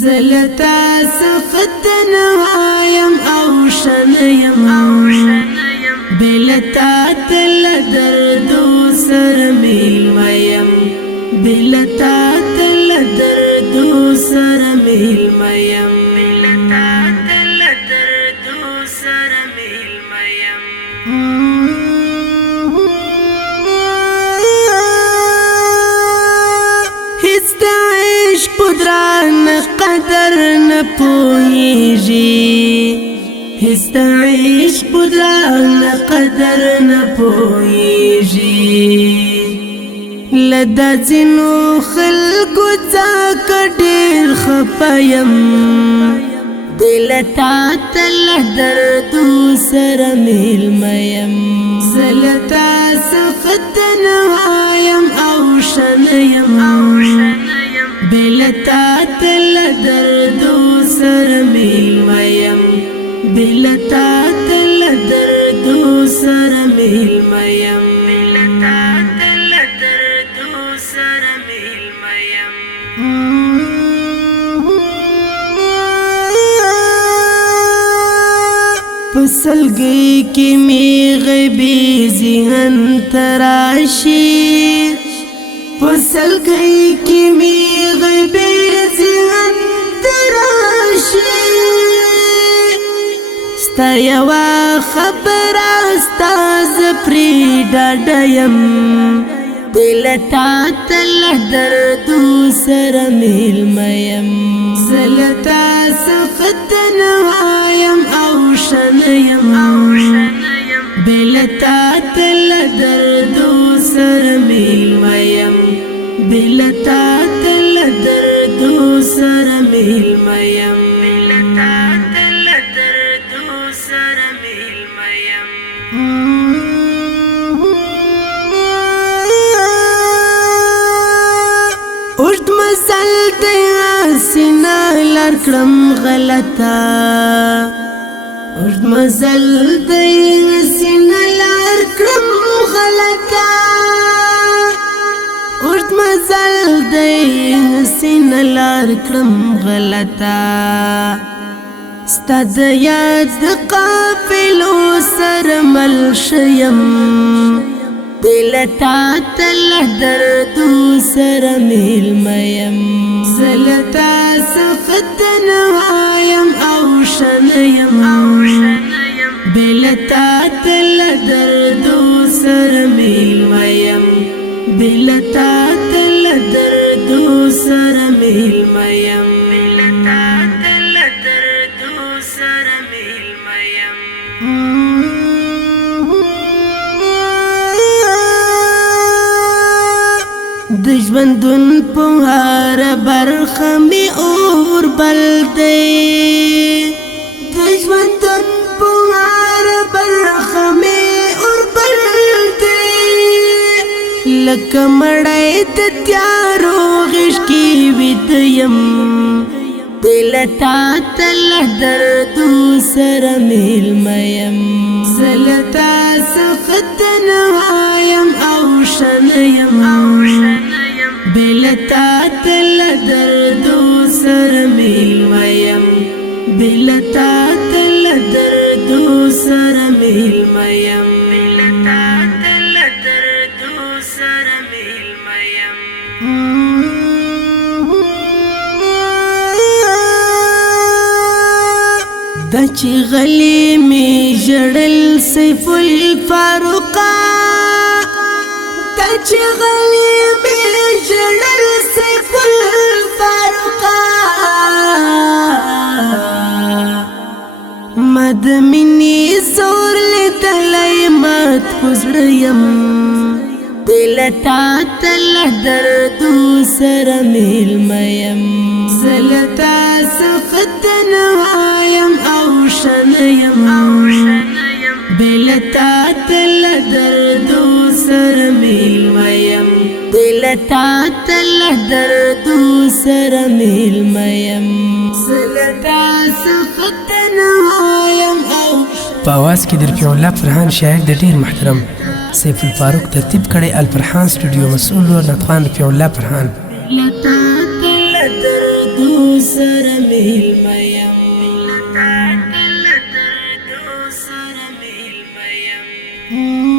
زلتا سفتن وایم او شنیم بلتا تل دردو سر میل میم بلتا تل دردو سر میل میم بلتا تل دردو سر میل میم هیڅ د عشق پدران قدر نه پوهیږي هیڅ د عشق پدران قدر نه پوهیږي لدا ځینو خلکو څخه ډېر خفه یم دلتا تل دردو سره میلمه یم زلتا سفتن وایم او شنه یم بلتا تل دردو سره میلمه یم بلتا تل دردو سره میلمه یم بلتا تل دردو سره میلمه یم پسلګي کې می غیبی ذهن تراشی پسلګي کې می غیبی ذهن تراشی ستا یوا خبر استاز پری ډډیم دلتا تل دردو سره میلمه یم زلتا سفتن وایم او شنیم بلتا تل دردو سره میلمه یم بلتا تل دردو سره میلمه یم بلتا تل دردو سره میلمه یم اوږد مزل دی سینه لار کړم غلطه اوږد مزل دی سینه لار کړم غلطه اوږد مزل دی سینه لار کړم غلطه ستا د یاد قافلو سره مل شیم دلتا تل دردو سره میلمه یم زلتا سفتن وایم او شنیم بلتا تل دردو سره میلمه یم بلتا تل دردو سره میلمه یم بلتا تل دردو سره میلمه یم د ژوندون په هر برخه می اور بل دی د ژوندون په هر برخه می اور بل دی لکه مړی د تیارو غېږ کې ویده یم دلتا تل دردو سره میلمه یم زلتا سفتن وایم او شنه یم بلتا تل دردو سره میلمه یم بلتا تل دردو سره میلمه یم بلتا تل دردو سره میلمه یم د چې غلی می ژړل سیف الفاروقه د چې غلی می ژړل سیف الفاروقه مد منی زور لیدلی مات پزړه یم دلتا تل دردو سره میلمه یم زلتا سفتن وایم او شنیم بلتا تل دردو سره میلمه یم دلتا تل دردو سره میلمه یم زلتا سفتن وایم او په اواز کې د رفیع الله فرحان شاعر د ډیر محترم سیف الفاروق ترتیب کړی الفرحان سټوډیو مسؤل نطخان رفیع الله فرحان لتا تل دردو سر میل میم لتا تل دردو سر میل میم